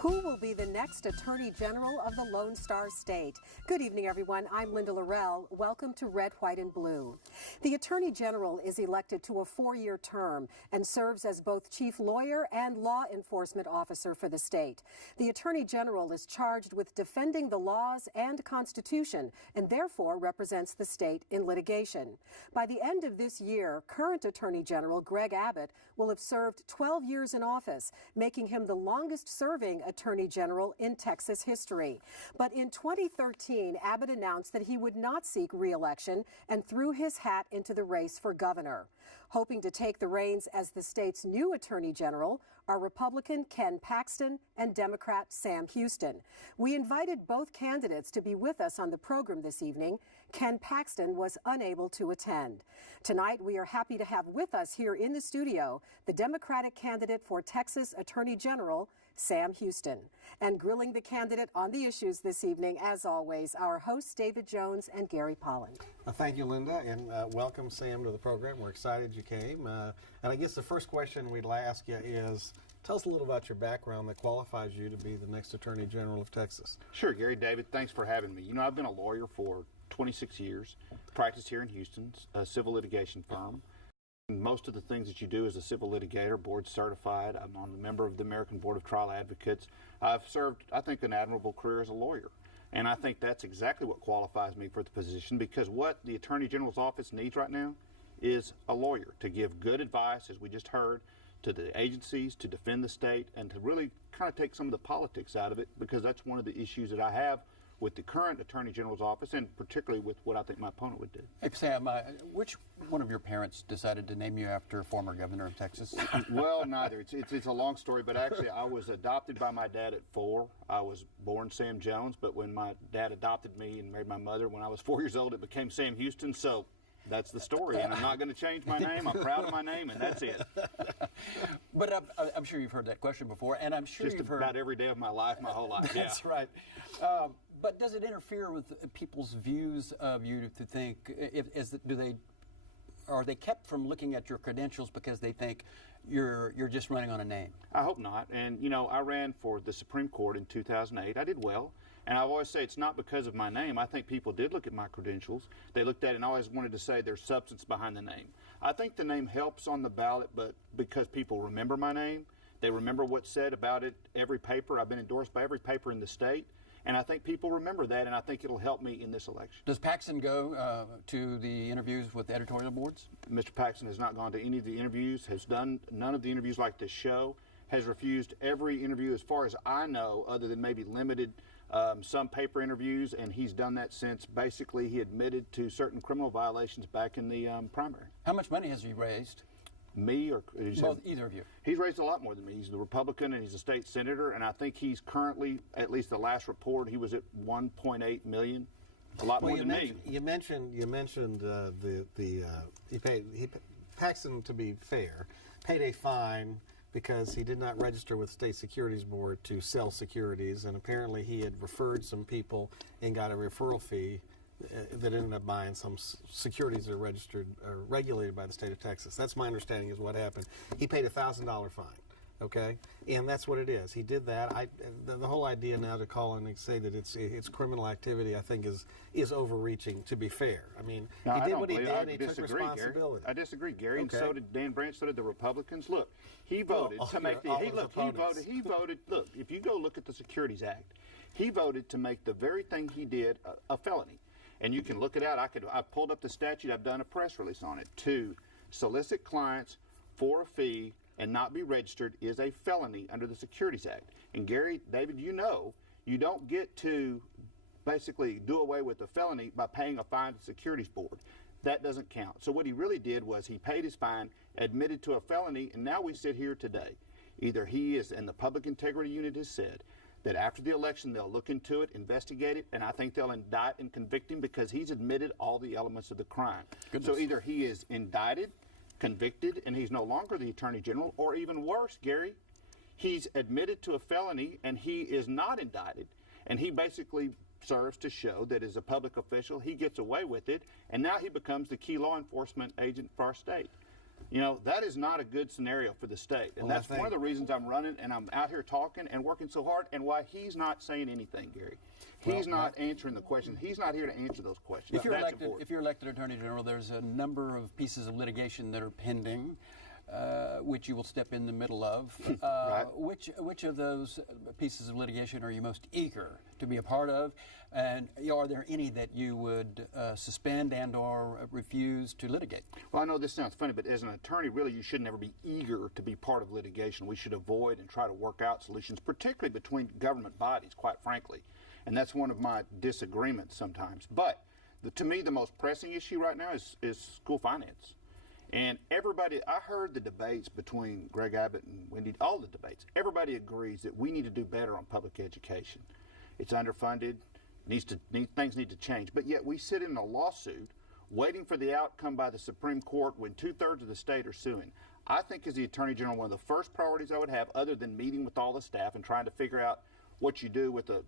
Who will be the next Attorney General of the Lone Star State? Good evening, everyone. I'm Linda Laurel. Welcome to Red, White, and Blue. The Attorney General is elected to a 4-year term and serves as both chief lawyer and law enforcement officer for the state. The Attorney General is charged with defending the laws and Constitution and therefore represents the state in litigation. By the end of this year, current Attorney General Greg Abbott will have served 12 years in office, making him the longest-serving Attorney General in Texas history. But in 2013, Abbott announced that he would not seek re-election and threw his hat into the race for governor. Hoping to take the reins as the state's new Attorney General are Republican Ken Paxton and Democrat Sam Houston. We invited both candidates to be with us on the program this evening. Ken Paxton was unable to attend. Tonight, we are happy to have with us here in the studio the Democratic candidate for Texas Attorney General, Sam Houston. And grilling the candidate on the issues this evening, as always, our hosts David Jones and Gary Polland. Thank you, Linda, and welcome, Sam, to the program. We're excited you came. And I guess the first question we'd ask you is, tell us a little about your background that qualifies you to be the next Attorney General of Texas. Sure, Gary. David, thanks for having me. You know, I've been a lawyer for 26 years, practiced here in Houston, a civil litigation firm. Most of the things that you do as a civil litigator, board certified. I'm a member of the American Board of Trial Advocates. I've served, I think, an admirable career as a lawyer. And I think that's exactly what qualifies me for the position, because what the Attorney General's office needs right now is a lawyer to give good advice, as we just heard, to the agencies, to defend the state, and to really kind of take some of the politics out of it, because that's one of the issues that I have with the current Attorney General's office, and particularly with what I think my opponent would do. Hey, Sam, which one of your parents decided to name you after former governor of Texas? Well, neither. It's a long story, but actually I was adopted by my dad at 4. I was born Sam Jones, but when my dad adopted me and married my mother when I was 4 years old, it became Sam Houston, so that's the story, and I'm not going to change my name. I'm proud of my name, and that's it. But I'm sure you've heard that question before, and I'm sure Just you've heard about every day of my life, my whole life. That's yeah. right. But does it interfere with people's views of you to think, are they kept from looking at your credentials because they think you're just running on a name? I hope not. And, you know, I ran for the Supreme Court in 2008. I did well. And I always say it's not because of my name. I think people did look at my credentials. They looked at it and always wanted to say there's substance behind the name. I think the name helps on the ballot, but because people remember my name, they remember what's said about it, every paper. I've been endorsed by every paper in the state. And I think people remember that, and I think it'll help me in this election. Does Paxton go to the interviews with the editorial boards? Mr. Paxton has not gone to any of the interviews, has done none of the interviews like this show, has refused every interview as far as I know, other than maybe limited some paper interviews, and he's done that since basically he admitted to certain criminal violations back in the primary. How much money has he raised? Me or either of you? He's raised a lot more than me. He's the Republican and he's a state senator, and I think he's currently, at least the last report, he was at 1.8 million. A lot more than me. You mentioned Paxton, to be fair, paid a fine because he did not register with State Securities Board to sell securities, and apparently he had referred some people and got a referral fee that ended up buying some securities that are registered or regulated by the state of Texas. That's my understanding is what happened. He paid a $1,000 fine, okay? And that's what it is. He did that. The whole idea now to call in and say that it's criminal activity, I think, is overreaching, to be fair. I mean, he did what he did, and he took responsibility. I disagree, Gary, okay. And so did Dan Branch, so did the Republicans. Look, he voted to make he voted, look, if you go look at the Securities Act, he voted to make the very thing he did a felony. And you can look it out. I pulled up the statute. I've done a press release on it. To solicit clients for a fee and not be registered is a felony under the Securities Act. And Gary, David, you know, you don't get to basically do away with a felony by paying a fine to the Securities Board. That doesn't count. So what he really did was he paid his fine, admitted to a felony, and now we sit here today. Either he is, and the Public Integrity Unit has said, that after the election they'll look into it, investigate it, and I think they'll indict and convict him because he's admitted all the elements of the crime. Goodness. So either he is indicted, convicted, and he's no longer the Attorney General, or even worse, Gary, he's admitted to a felony and he is not indicted, and he basically serves to show that as a public official he gets away with it, and now he becomes the key law enforcement agent for our state. You know, that is not a good scenario for the state. And Well, that's one of the reasons I'm running and I'm out here talking and working so hard, and why he's not saying anything, Gary. He's not answering the questions. He's not here to answer those questions. If you're That's elected, important. if you're elected Attorney General, there's a number of pieces of litigation that are pending, which you will step in the middle of. Right. Which of those pieces of litigation are you most eager to be a part of? And are there any that you would suspend and/or refuse to litigate? Well, I know this sounds funny, but as an attorney, really, you should never be eager to be part of litigation. We should avoid and try to work out solutions, particularly between government bodies, quite frankly. And that's one of my disagreements sometimes. But to me, the most pressing issue right now is school finance. And everybody, I heard the debates between Greg Abbott and Wendy, all the debates. Everybody agrees that we need to do better on public education. It's underfunded. Things need to change. But yet we sit in a lawsuit waiting for the outcome by the Supreme Court when 2/3 of the state are suing. I think as the Attorney General, one of the first priorities I would have, other than meeting with all the staff and trying to figure out what you do with a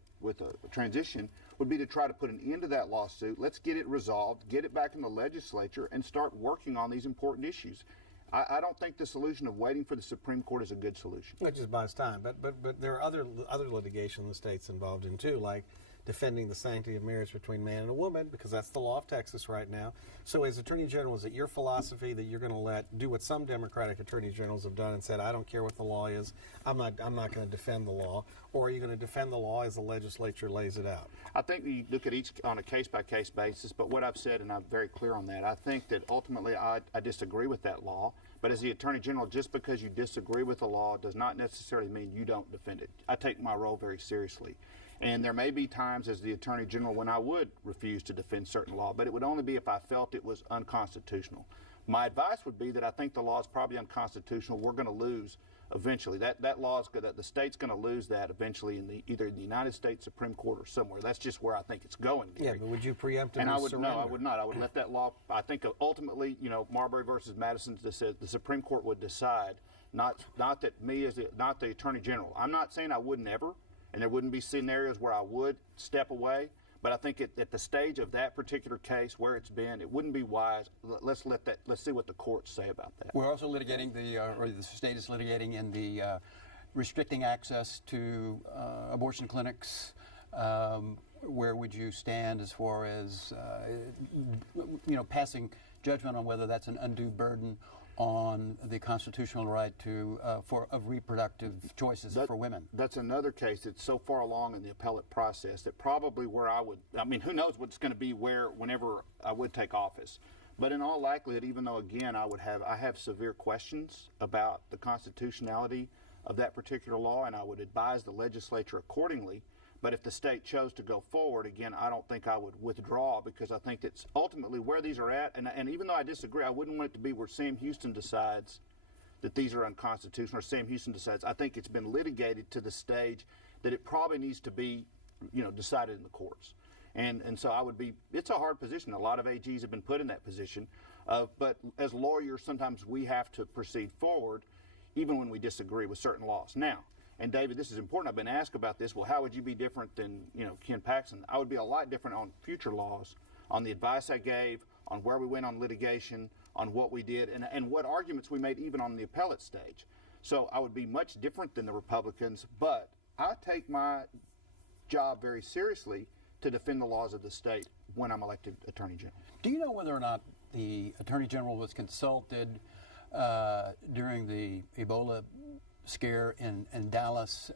transition, would be to try to put an end to that lawsuit. Let's get it resolved, get it back in the legislature, and start working on these important issues. I don't think the solution of waiting for the Supreme Court is a good solution. It just buys time. But there are other litigation the state's involved in too, like defending the sanctity of marriage between man and a woman, because that's the law of Texas right now. So as Attorney General, is it your philosophy that you're going to do what some Democratic Attorney Generals have done and said, I don't care what the law is, I'm not going to defend the law, or are you going to defend the law as the legislature lays it out? I think we look at each on a case-by-case basis, but what I've said, and I'm very clear on that, I think that ultimately I disagree with that law. But as the Attorney General, just because you disagree with the law does not necessarily mean you don't defend it. I take my role very seriously. And there may be times as the Attorney General when I would refuse to defend certain law, but it would only be if I felt it was unconstitutional. My advice would be that I think the law is probably unconstitutional. We're going to lose eventually. That law is that the state's going to lose that eventually in either in the United States Supreme Court or somewhere. That's just where I think it's going, Gary. Yeah, but would you preemptively And I would surrender? no, I would not. I would let that law. I think ultimately, Marbury versus Madison, the Supreme Court would decide not that me as not the Attorney General. I'm not saying I would never, and there wouldn't be scenarios where I would step away. But I think at the stage of that particular case where it's been, it wouldn't be wise. Let's see what the courts say about that. We're also litigating or the state is litigating in the restricting access to abortion clinics. Where would you stand as far as passing judgment on whether that's an undue burden on the constitutional right of reproductive choices for women? That's another case that's so far along in the appellate process that probably who knows what's going to be whenever I would take office. But in all likelihood, even though again I have severe questions about the constitutionality of that particular law, and I would advise the legislature accordingly. But if the state chose to go forward, again, I don't think I would withdraw, because I think that's ultimately where these are at. And even though I disagree, I wouldn't want it to be where Sam Houston decides that these are unconstitutional, or Sam Houston decides. I think it's been litigated to the stage that it probably needs to be, decided in the courts. And so it's a hard position. A lot of AGs have been put in that position. But as lawyers, sometimes we have to proceed forward, even when we disagree with certain laws. Now, and David, this is important. I've been asked about this. Well, how would you be different than Ken Paxton? I would be a lot different on future laws, on the advice I gave, on where we went on litigation, on what we did, and what arguments we made even on the appellate stage. So I would be much different than the Republicans, but I take my job very seriously to defend the laws of the state when I'm elected Attorney General. Do you know whether or not the Attorney General was consulted during the Ebola scare in Dallas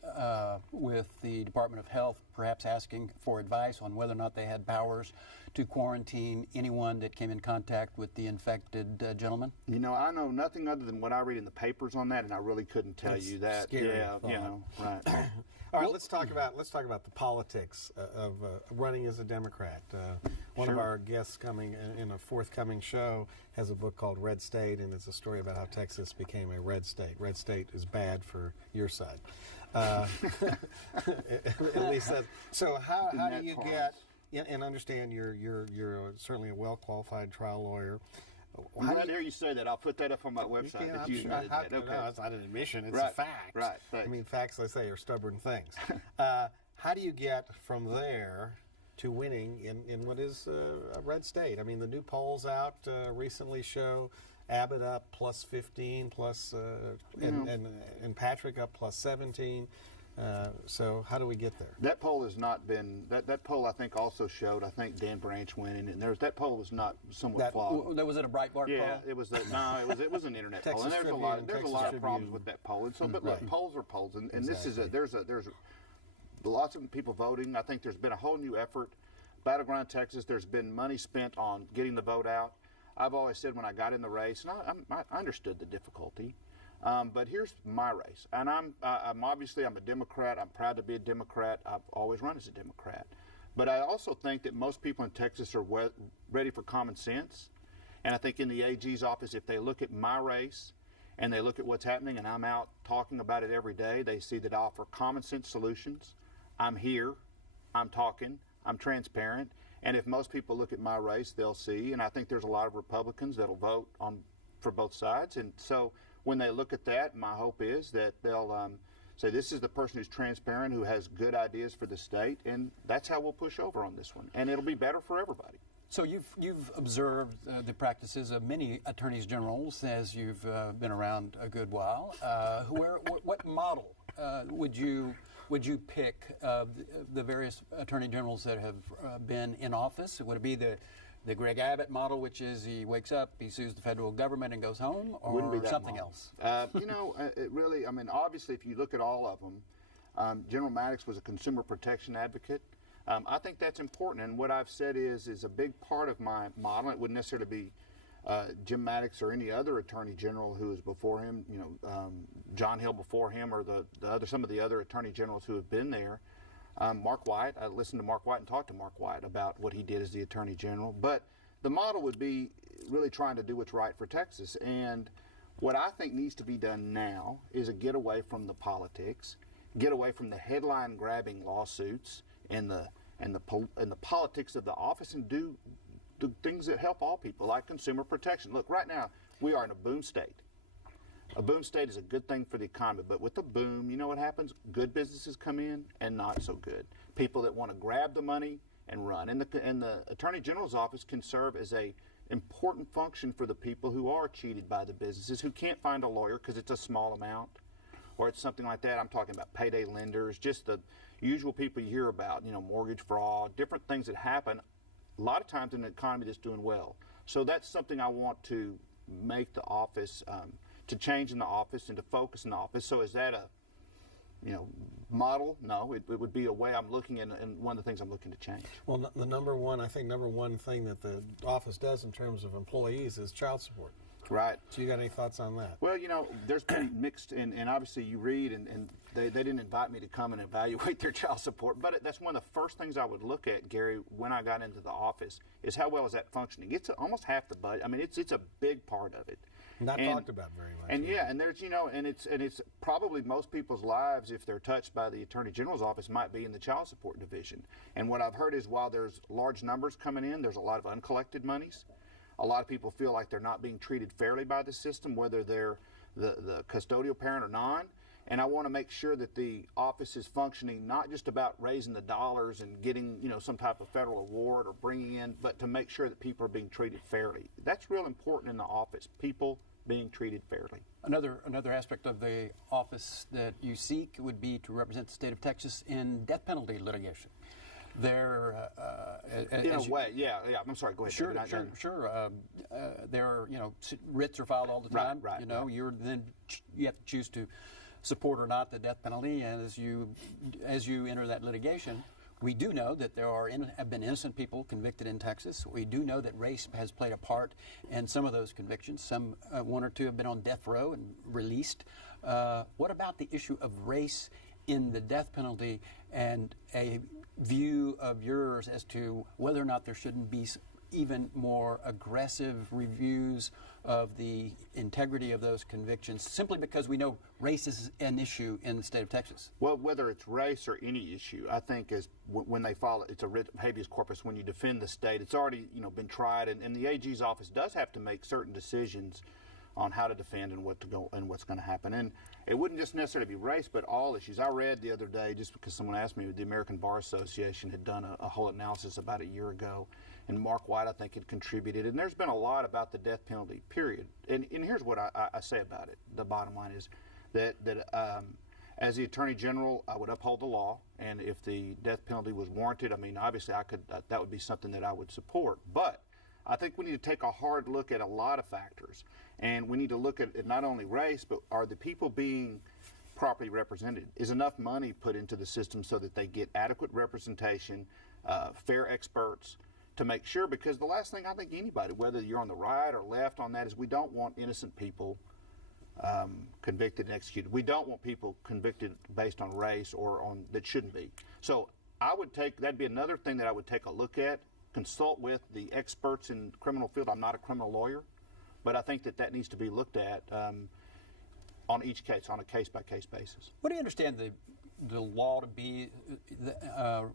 with the Department of Health, perhaps asking for advice on whether or not they had powers to quarantine anyone that came in contact with the infected gentleman? I know nothing other than what I read in the papers on that, and I really couldn't tell you that. Scary Yeah, right. All right, let's talk about the politics of running as a Democrat. One of our guests coming in a forthcoming show has a book called Red State, and it's a story about how Texas became a red state. Red state is bad for your side. At least that. So how do you get? And understand you're certainly a well-qualified trial lawyer. I'm glad to hear you say that. I'll put that up on my website. Yeah, that you admitted that. Okay. No, it's not an admission. It's Right, a fact. right, thanks. I mean, facts, I say, are stubborn things. How do you get from there to winning in what is a red state? I mean, the new polls out recently show Abbott up plus 15, plus, and Patrick up plus 17. So how do we get there? That poll has not been, that poll I think also showed, I think Dan Branch winning, and that poll was not somewhat flawed. Was it a Breitbart poll? Yeah, it was it was an internet poll, and there's a lot of problems with that poll. And so, but look, polls are polls, and this is there's lots of people voting. I think there's been a whole new effort. Battleground Texas, there's been money spent on getting the vote out. I've always said when I got in the race, and I understood the difficulty. But here's my race, and I'm obviously I'm a Democrat. I'm proud to be a Democrat. I've always run as a Democrat, but I also think that most people in Texas are ready for common sense, and I think in the AG's office, if they look at my race and they look at what's happening, and I'm out talking about it every day, they see that I offer common sense solutions. I'm here, I'm talking, I'm transparent, and if most people look at my race, they'll see, and I think there's a lot of Republicans that'll vote for both sides, and so. When they look at that, my hope is that they'll say this is the person who's transparent, who has good ideas for the state, and that's how we'll push over on this one. And it'll be better for everybody. So you've observed the practices of many attorneys generals as you've been around a good while. What model would you pick of the various attorney generals that have been in office? Would it be the Greg Abbott model, which is he wakes up, he sues the federal government and goes home, or something else? It really, I mean, obviously, if you look at all of them, General Maddox was a consumer protection advocate. I think that's important, and what I've said is a big part of my model. It wouldn't necessarily be Jim Maddox or any other attorney general who was before him, John Hill before him, or some of the other attorney generals who have been there. Mark White, I listened to Mark White and talked to Mark White about what he did as the Attorney General. But the model would be really trying to do what's right for Texas. And what I think needs to be done now is a get away from the politics, get away from the headline-grabbing lawsuits and the politics of the office, and do the things that help all people, like consumer protection. Look, right now, we are in a boom state. A boom state is a good thing for the economy, but with a boom, you know what happens? Good businesses come in and not so good. People that want to grab the money and run. And the Attorney General's office can serve as a important function for the people who are cheated by the businesses, who can't find a lawyer because it's a small amount or it's something like that. I'm talking about payday lenders, just the usual people you hear about, mortgage fraud, different things that happen a lot of times in an economy that's doing well. So that's something I want to make the office to change in the office and to focus in the office. So is that a, model? No, it would be a way I'm looking at, and one of the things I'm looking to change. Well, the number one thing that the office does in terms of employees is child support. Right. So you got any thoughts on that? Well, there's been mixed, and obviously you read, and they didn't invite me to come and evaluate their child support, but that's one of the first things I would look at, Gary, when I got into the office, is how well is that functioning. It's almost half the budget. I mean, it's a big part of it. Not talked about very much. And and there's and it's probably most people's lives, if they're touched by the Attorney General's office, might be in the child support division. And what I've heard is while there's large numbers coming in, there's a lot of uncollected monies. A lot of people feel like they're not being treated fairly by the system, whether they're the custodial parent or non. And I want to make sure that the office is functioning not just about raising the dollars and getting, some type of federal award or bringing in, but to make sure that people are being treated fairly. That's real important in the office, people being treated fairly. Another aspect of the office that you seek would be to represent the state of Texas in death penalty litigation. There, in a way, yeah. I'm sorry. Go ahead. Sure. There are, writs are filed all the time. Right. You have to choose to support or not the death penalty, and as you enter that litigation, we do know that there have been innocent people convicted in Texas. We do know that race has played a part in some of those convictions. Some, one or two, have been on death row and released. What about the issue of race in the death penalty, and a view of yours as to whether or not there shouldn't be even more aggressive reviews of the integrity of those convictions, simply because we know race is an issue in the state of Texas? Well, whether it's race or any issue, I think is when they file it, it's a writ of habeas corpus. When you defend the state, it's already been tried, and the AG's office does have to make certain decisions on how to defend and what to go and what's going to happen. And it wouldn't just necessarily be race, but all issues. I read the other day, just because someone asked me, the American Bar Association had done a whole analysis about a year ago, and Mark White, I think, had contributed. And there's been a lot about the death penalty, period. And here's what I say about it. The bottom line is that as the Attorney General, I would uphold the law, and if the death penalty was warranted, I mean, obviously, that would be something that I would support. But I think we need to take a hard look at a lot of factors, and we need to look at not only race, but are the people being properly represented? Is enough money put into the system so that they get adequate representation, fair experts, to make sure? Because the last thing I think anybody, whether you're on the right or left on that, is we don't want innocent people convicted and executed. We don't want people convicted based on race or on that shouldn't be. So that'd be another thing that I would take a look at, consult with the experts in the criminal field. I'm not a criminal lawyer, but I think that needs to be looked at on each case, on a case-by-case basis. What do you understand the law to be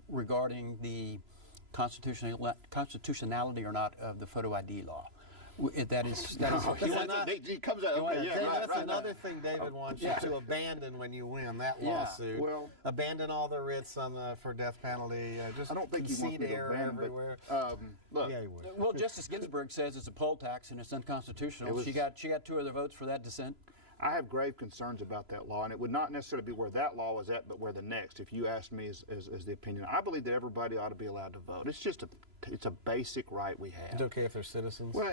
regarding the constitutionality or not of the photo ID law? That is He comes out. Okay, That's another thing David wants you to abandon when you win that lawsuit. Well, abandon all the writs for death penalty. Just I don't think he wants concede me to error abandon, everywhere. Look, Yeah, he would. Well, Justice Ginsburg says it's a poll tax and it's unconstitutional. She got 2 other votes for that dissent. I have grave concerns about that law, and it would not necessarily be where that law was at, but where the next. If you ask me as the opinion, I believe that everybody ought to be allowed to vote. It's a basic right we have. It's okay if they're citizens? Well,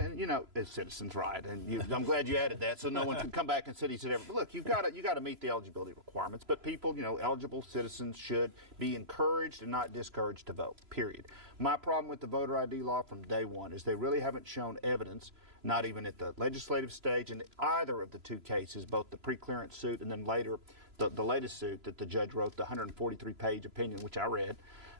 it's citizens' right, and I'm glad you added that, so no one can come back and say he said everything. Look, you got to meet the eligibility requirements, but people, eligible citizens should be encouraged and not discouraged to vote. Period. My problem with the voter ID law from day one is they really haven't shown evidence, not even at the legislative stage, in either of the two cases, both the pre-clearance suit and then later the latest suit that the judge wrote, the 143-page opinion, which I read,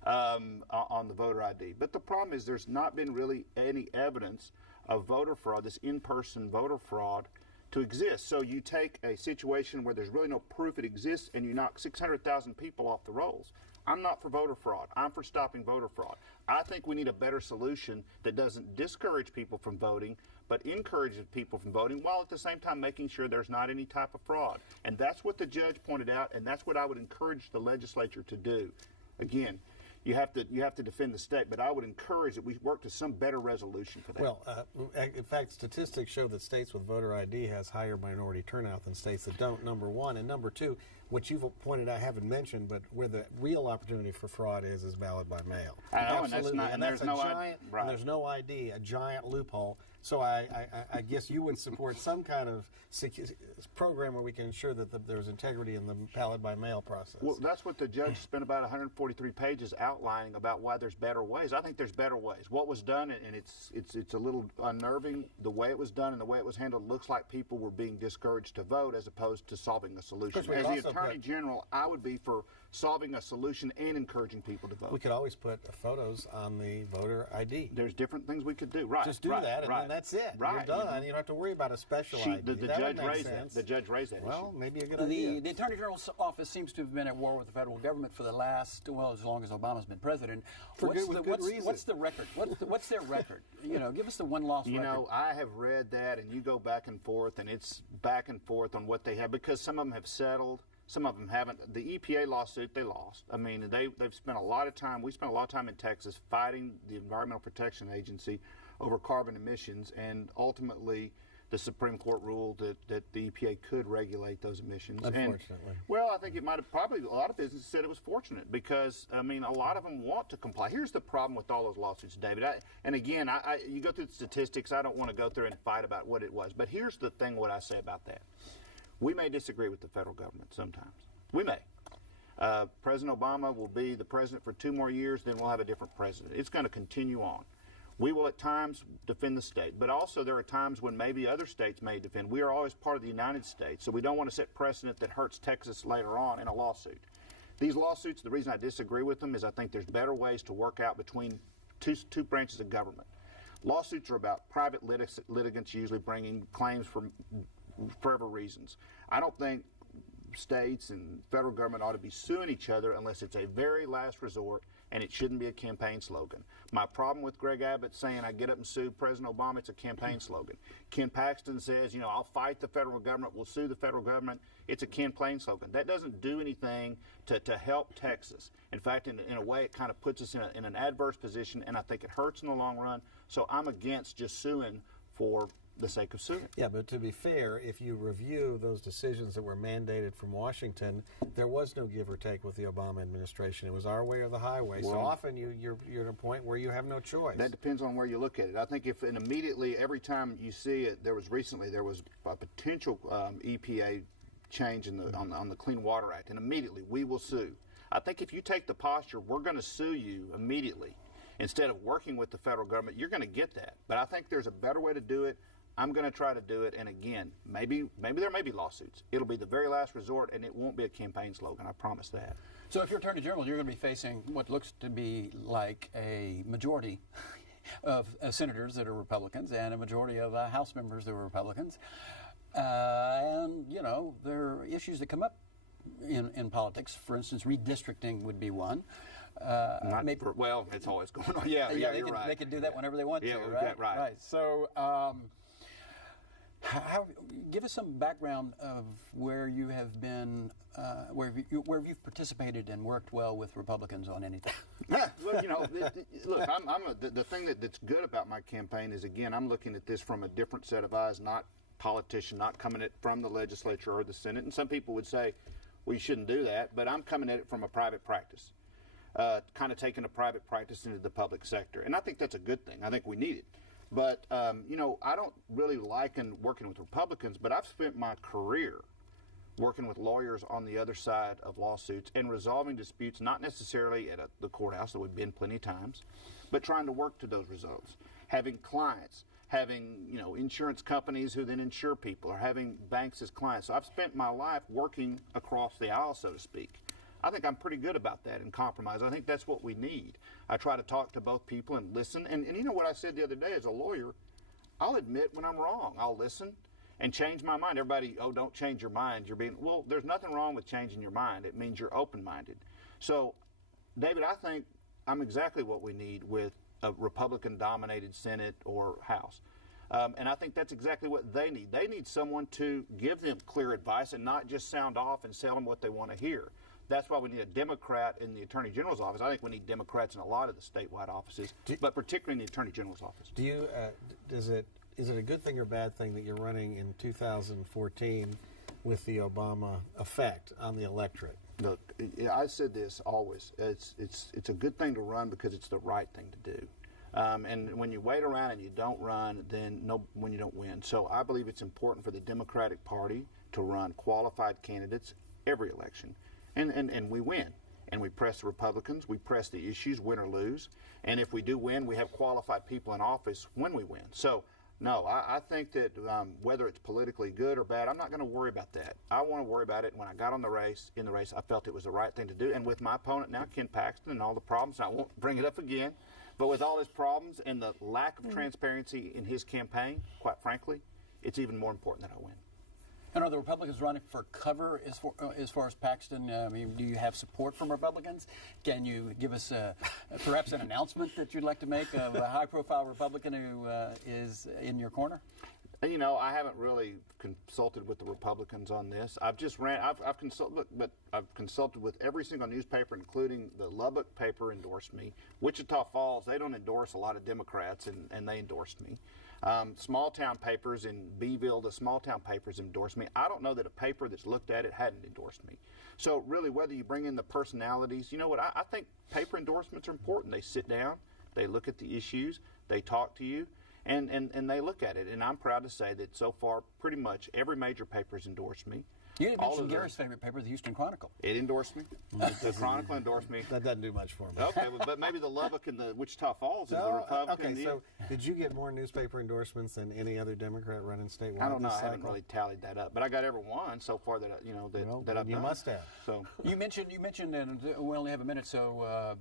on the voter ID. But the problem is there's not been really any evidence of voter fraud, this in-person voter fraud, to exist. So you take a situation where there's really no proof it exists and you knock 600,000 people off the rolls. I'm not for voter fraud. I'm for stopping voter fraud. I think we need a better solution that doesn't discourage people from voting, but encourages people from voting, while at the same time making sure there's not any type of fraud. And that's what the judge pointed out, and that's what I would encourage the legislature to do. Again, you have to defend the state, but I would encourage that we work to some better resolution for that. Well, in fact, statistics show that states with voter ID has higher minority turnout than states that don't, number one. And number two, what you've pointed out, I haven't mentioned, but where the real opportunity for fraud is ballot by mail. I know, Absolutely. and there's no giant, right. and there's no ID, a giant loophole. So I guess you would support some kind of program where we can ensure that there's integrity in the ballot by mail process. Well, that's what the judge spent about 143 pages outlining about why there's better ways. I think there's better ways. What was done, and it's a little unnerving, the way it was done and the way it was handled, looks like people were being discouraged to vote as opposed to solving a solution. As the Attorney General, I would be for solving a solution and encouraging people to vote. We could always put photos on the voter ID. There's different things we could do. Right. Just do that, and then that's it. Right. You're done. You don't have to worry about a special ID. The judge raised that. The judge raised that Well, issue. maybe a good idea. The Attorney General's office seems to have been at war with the federal government for the last, as long as Obama's been president. With good reason. What's the record? What's their record? Give us the one-loss record. I have read that, and you go back and forth, and it's back and forth on what they have, because some of them have settled. Some of them haven't. The EPA lawsuit, they lost. I mean, they've spent a lot of time. We spent a lot of time in Texas fighting the Environmental Protection Agency over carbon emissions, and ultimately the Supreme Court ruled that the EPA could regulate those emissions. Unfortunately. I think it might have probably, a lot of businesses said it was fortunate because, a lot of them want to comply. Here's the problem with all those lawsuits, David. You go through the statistics. I don't want to go through and fight about what it was. But here's the thing, what I say about that. We may disagree with the federal government sometimes. We may. President Obama will be the president for 2 more years, then we'll have a different president. It's going to continue on. We will at times defend the state, but also there are times when maybe other states may defend. We are always part of the United States, so we don't want to set precedent that hurts Texas later on in a lawsuit. These lawsuits, the reason I disagree with them is I think there's better ways to work out between two branches of government. Lawsuits are about private litigants usually bringing claims for forever reasons. I don't think states and federal government ought to be suing each other unless it's a very last resort and it shouldn't be a campaign slogan. My problem with Greg Abbott saying I get up and sue President Obama, it's a campaign slogan. Ken Paxton says, you know, I'll fight the federal government, we'll sue the federal government. It's a campaign slogan. That doesn't do anything to help Texas. In fact, in a way, it kind of puts us in an adverse position, and I think it hurts in the long run. So I'm against just suing for the sake of suing. Yeah, but to be fair, if you review those decisions that were mandated from Washington, there was no give or take with the Obama administration. It was our way or the highway. So often you're at a point where you have no choice. That depends on where you look at it. I think if and immediately every time you see it, there was a potential EPA change on the Clean Water Act, and immediately we will sue. I think if you take the posture, we're going to sue you immediately, instead of working with the federal government, you're going to get that. But I think there's a better way to do it. I'm going to try to do it, and again, maybe there may be lawsuits. It'll be the very last resort, and it won't be a campaign slogan. I promise that. So if you're Attorney General, you're going to be facing what looks to be like a majority of senators that are Republicans and a majority of House members that are Republicans. And, you know, there are issues that come up in politics. For instance, redistricting would be one. Well, it's always going on. Yeah, you're right. They can do that whenever they want to, right? Right. So, give us some background of where you have been, where you've participated and worked well with Republicans on anything. Yeah, well, you know, look, the thing that's good about my campaign is, again, I'm looking at this from a different set of eyes, not politician, not coming at it from the legislature or the Senate. And some people would say, well, you shouldn't do that, but I'm coming at it from a private practice, kind of taking a private practice into the public sector. And I think that's a good thing. I think we need it. But, you know, I don't really liken working with Republicans, but I've spent my career working with lawyers on the other side of lawsuits and resolving disputes, not necessarily at the courthouse, that we've been plenty of times, but trying to work to those results. Having clients, having, you know, insurance companies who then insure people, or having banks as clients. So I've spent my life working across the aisle, so to speak. I think I'm pretty good about that and compromise. I think that's what we need. I try to talk to both people and listen. And you know what I said the other day as a lawyer, I'll admit when I'm wrong. I'll listen and change my mind. Everybody, oh, don't change your mind. Well, there's nothing wrong with changing your mind. It means you're open-minded. So, David, I think I'm exactly what we need with a Republican-dominated Senate or House. And I think that's exactly what they need. They need someone to give them clear advice and not just sound off and sell them what they want to hear. That's why we need a Democrat in the Attorney General's office. I think we need Democrats in a lot of the statewide offices, but particularly in the Attorney General's office. Do you, is it a good thing or bad thing that you're running in 2014 with the Obama effect on the electorate? Look, I said this always. It's a good thing to run because it's the right thing to do. And when you wait around and you don't run, when you don't win. So I believe it's important for the Democratic Party to run qualified candidates every election. And we win. And we press the Republicans. We press the issues, win or lose. And if we do win, we have qualified people in office when we win. So, no, I think that whether it's politically good or bad, I'm not going to worry about that. I want to worry about it when I got in the race, I felt it was the right thing to do. And with my opponent now, Ken Paxton, and all the problems, and I won't bring it up again, but with all his problems and the lack of transparency in his campaign, quite frankly, it's even more important that I win. And are the Republicans running for cover as far as Paxton? I mean, do you have support from Republicans? Can you give us perhaps an announcement that you'd like to make of a high-profile Republican who is in your corner? You know, I haven't really consulted with the Republicans on this. I've consulted with every single newspaper, including the Lubbock paper endorsed me. Wichita Falls, they don't endorse a lot of Democrats, and they endorsed me. Small town papers in Beeville, the small town papers endorsed me. I don't know that a paper that's looked at it hadn't endorsed me. So really, whether you bring in the personalities, you know what, I think paper endorsements are important. They sit down, they look at the issues, they talk to you, and they look at it. And I'm proud to say that so far, pretty much every major paper has endorsed me. You didn't mention Gary's favorite paper, the Houston Chronicle. It endorsed me. The Chronicle endorsed me. That doesn't do much for me. Okay, but maybe the Lubbock and the Wichita Falls is the Republican. Okay, so did you get more newspaper endorsements than any other Democrat running statewide? I don't know. I haven't really tallied that up, but I got every one so far that that I've done. You must have. So you mentioned, and we only have a minute, so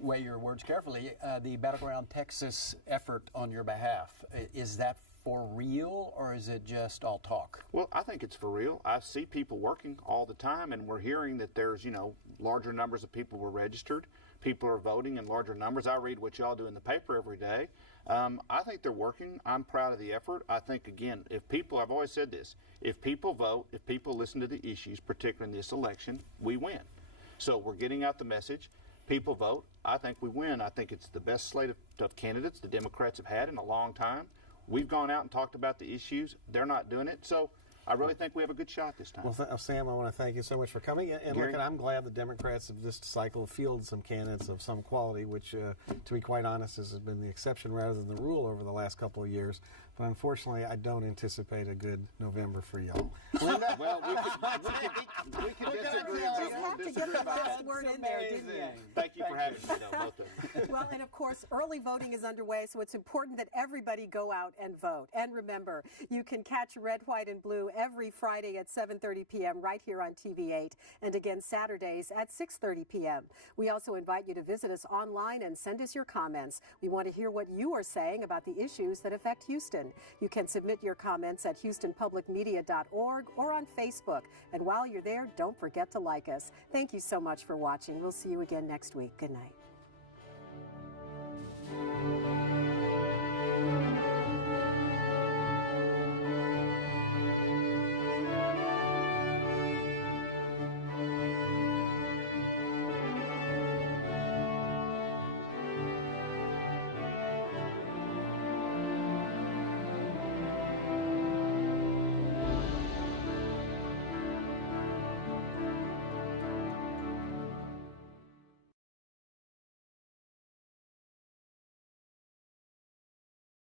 weigh your words carefully. The Battleground Texas effort on your behalf, is that for real, or is it just all talk? Well, I think it's for real. I see people working all the time, and we're hearing that there's, larger numbers of people were registered. People are voting in larger numbers. I read what y'all do in the paper every day. I think they're working. I'm proud of the effort. I think, again, I've always said this, if people vote, if people listen to the issues, particularly in this election, we win. So we're getting out the message. People vote. I think we win. I think it's the best slate of candidates the Democrats have had in a long time. We've gone out and talked about the issues. They're not doing it. So I really think we have a good shot this time. Well, Sam, I want to thank you so much for coming. And look, I'm glad the Democrats of this cycle fielded some candidates of some quality, which, to be quite honest, has been the exception rather than the rule over the last couple of years. But unfortunately, I don't anticipate a good November for y'all. Linda, well, we can disagree. You just have to get the last word in there, didn't you? Thank you for having me, though, both of you. Well, and of course, early voting is underway, so it's important that everybody go out and vote. And remember, you can catch Red, White, and Blue every Friday at 7:30 p.m. right here on TV8, and again Saturdays at 6:30 p.m. We also invite you to visit us online and send us your comments. We want to hear what you are saying about the issues that affect Houston. You can submit your comments at HoustonPublicMedia.org or on Facebook. And while you're there, don't forget to like us. Thank you so much for watching. We'll see you again next week. Good night.